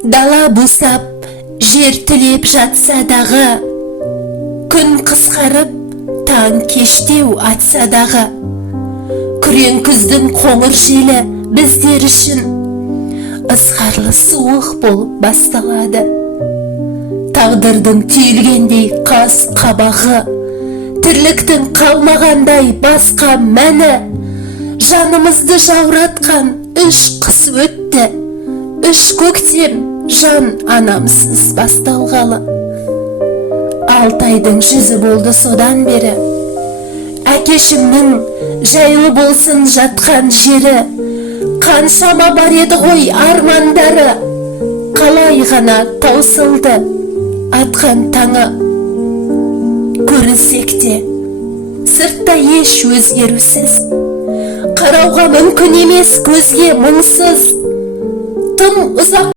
Дала бусап, жер түлеп жатса дағы, күн қысқарып, таң кештеу атса дағы, күрең күздің қоңыр желі біздер үшін ызғарлы суық болып басталады. Тағдырдың түйілгендей қас қабағы, тірліктің қалмағандай басқа мәні, жанымызды жауратқан үш қыс өтті, үш көктем жан анамсыз басталғалы. 6 айдың жүзі болды содан бері, әкешімнің жайлы болсын жатқан жері, қаншама бар еді ғой армандары, қалай ғана таусылды атқан таңы. Көрінсек те, сыртта еш өзгерусіз, қарауға мүмкін емес көзге мұңсыз, тым ұзақ